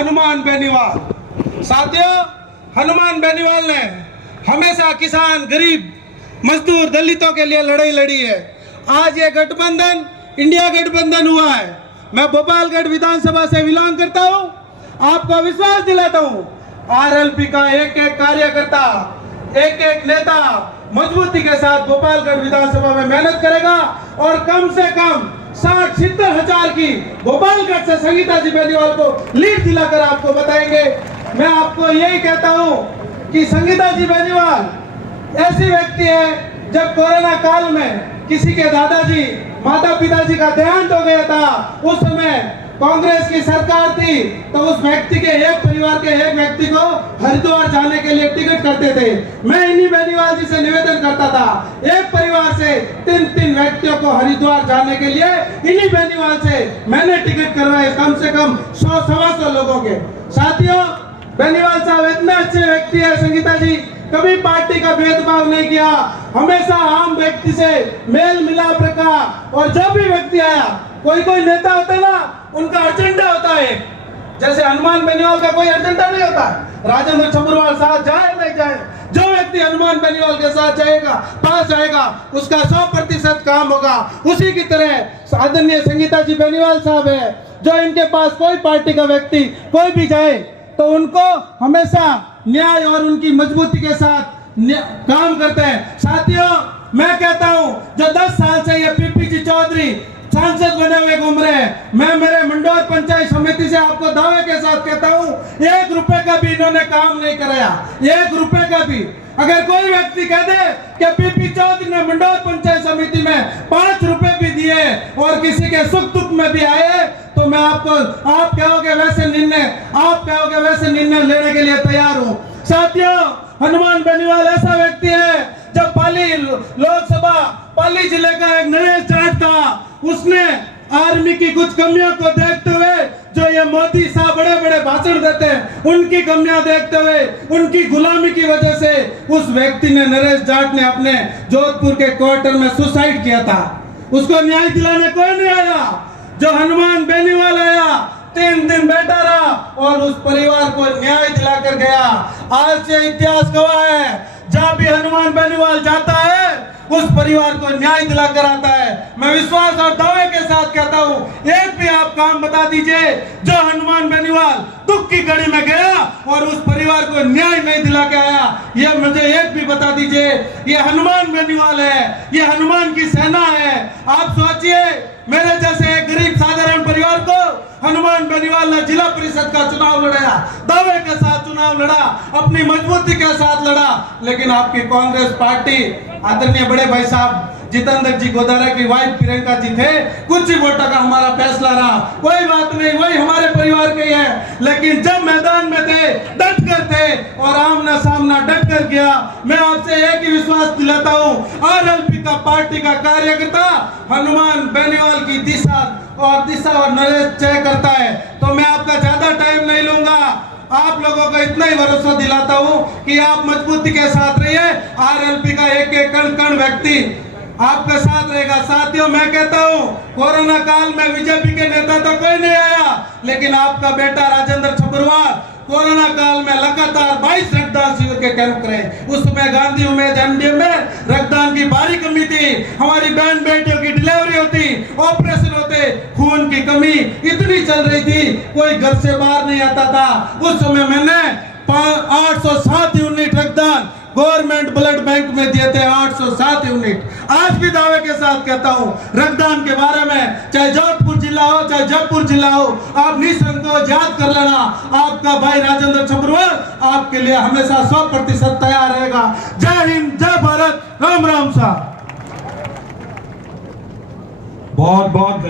हनुमान बेनीवाल। साथियों, हनुमान बेनीवाल ने हमेशा किसान, गरीब, मजदूर, दलितों के लिए लड़ाई लड़ी है। आज ये गठबंधन इंडिया गठबंधन हुआ है। मैं भोपालगढ़ विधानसभा से बिलोंग करता हूँ। आपको विश्वास दिलाता हूँ, आरएलपी का एक एक कार्यकर्ता, एक एक नेता मजबूती के साथ भोपालगढ़ विधानसभा में मेहनत करेगा और कम से कम 60-70 हजार की भोपालगढ़ से संगीता जी बेनीवाल को लीड दिलाकर आपको बताएंगे। मैं आपको यही कहता हूँ कि संगीता जी बेनीवाल ऐसी व्यक्ति है, जब कोरोना काल में किसी के दादाजी, माता पिताजी का देहांत हो गया था, उस समय कांग्रेस की सरकार थी, तो उस व्यक्ति के एक परिवार के एक व्यक्ति को हरिद्वार जाने के लिए टिकट करते थे। मैं इन्हीं बेनीवाल जी से निवेदन करता था, एक परिवार से 3-3 व्यक्तियों को हरिद्वार जाने के लिए इन्हीं बेनीवाल से मैंने टिकट करवाए, कम से कम 100-125 लोगों के। साथियों, बेनीवाल साहब इतने अच्छे व्यक्ति है, संगीता जी कभी पार्टी का भेदभाव नहीं किया, हमेशा आम व्यक्ति से मेल मिलाप रखा। और जब भी व्यक्ति आया, कोई नेता होता है ना, उनका एजेंडा होता है, जैसे हनुमान बेनीवाल का कोई एजेंडा नहीं होता। राजेंद्र छबरवाल साथ जाए नहीं जाए, जो व्यक्ति हनुमान बेनीवाल के साथ जाएगा, पास जाएगा, उसका 100% काम होगा। उसी की तरह आदरणीय संगीता जी बेनीवाल साहब है, जो इनके पास कोई पार्टी का व्यक्ति कोई भी जाए तो उनको हमेशा न्याय और उनकी मजबूती के साथ काम करते हैं। साथियों, मैं कहता हूं, जो 10 साल से ये पीपी जी चौधरी सांसद बने हुए घूम रहे हैं, मैं मेरे मंडौर पंचायत समिति से आपको दावे के साथ कहता हूं, 1 रुपए का भी इन्होंने काम नहीं कराया, 1 रुपए का भी। अगर कोई व्यक्ति कह दे कि पीपी चौधरी ने मंडौर पंचायत समिति में 5 रुपए भी दिए और किसी के सुख दुख में भी आए, तो मैं आप कहोगे वैसे निर्णय लेने के लिए तैयार हूं। साथियों, हनुमान बेनीवाल ऐसा व्यक्ति है, जब पाली लोकसभा पाली जिले का एक नरेश जाट था, उसने आर्मी की कुछ कमियों को देखते हुए, जो ये मोदी साहब बड़े बड़े भाषण देते हैं, उनकी कमियां देखते हुए, उनकी गुलामी की वजह से उस व्यक्ति ने, नरेश जाट ने, अपने जोधपुर के क्वार्टर में सुसाइड किया था। उसको न्याय दिलाने कोई नहीं आया। जो हनुमान बेनीवाल आया, 3 दिन बैठा रहा और उस परिवार को न्याय दिलाकर गया। आज से इतिहास गवाह है, जहां भी हनुमान बेनीवाल जाता है, उस परिवार को न्याय दिलाकर आता है। मैं विश्वास और दावे के साथ कहता हूं, एक भी आप काम बता दीजिए जो हनुमान बेनीवाल दुख की घड़ी में गया और उस परिवार को न्याय नहीं दिला के आया। ये मुझे एक भी बता दीजिए। ये हनुमान बेनीवाल है, ये हनुमान की सेना है। आप सोचिए, मेरे जैसे एक गरीब साधारण परिवार को हनुमान बेनीवाल ने जिला परिषद का चुनाव लड़ाया, दावे के साथ चुनाव लड़ा, अपनी मजबूती के साथ लड़ा। लेकिन आपकी कांग्रेस पार्टी, आदरणीय बड़े भाई साहब जितेंद्र जी गोदारा की वाइफ प्रियंका जी थे, कुछ ही वोटों का हमारा फैसला रहा, कोई बात नहीं, वही हमारे परिवार के ही है। लेकिन जब मैदान में थे, डट कर थे और आमना सामना डट कर गया। मैं आपसे एक ही विश्वास दिलाता हूँ, आरएलपी का पार्टी का कार्यकर्ता हनुमान बेनीवाल की दिशा और नरेश तय करता है। तो मैं आपका ज्यादा टाइम नहीं लूंगा, आप लोगों को इतना ही भरोसा दिलाता हूं कि आप मजबूती के साथ रहिए। आरएलपी का एक एक कण व्यक्ति आपके साथ रहेगा। साथियों, मैं कहता हूं, कोरोना काल में बीजेपी के नेता तो कोई नहीं आया, लेकिन आपका बेटा राजेंद्र छबरवाल कोरोना काल में लगातार 22 रक्तदान शिविर के कैंप करे। उस समय गांधी उम्मीद एमडीएम में रक्तदान की भारी कमी थी, हमारी बहन बेटियों की डिलीवरी होती, ऑपरेशन होते, खून की कमी इतनी चल रही थी, कोई घर से बाहर नहीं आता था। उस समय मैंने 807 यूनिट रक्तदान गवर्नमेंट ब्लड बैंक में दिए थे, 807 यूनिट। आज भी दावे के साथ कहता हूं, रक्तदान के बारे में, चाहे जोधपुर जिला हो, चाहे जयपुर जिला हो, आप निसंकोच याद कर लेना, आपका भाई राजेंद्र छबरवाल आपके लिए हमेशा 100% तैयार रहेगा। जय हिंद, जय भारत, राम राम साहब। बहुत बहुत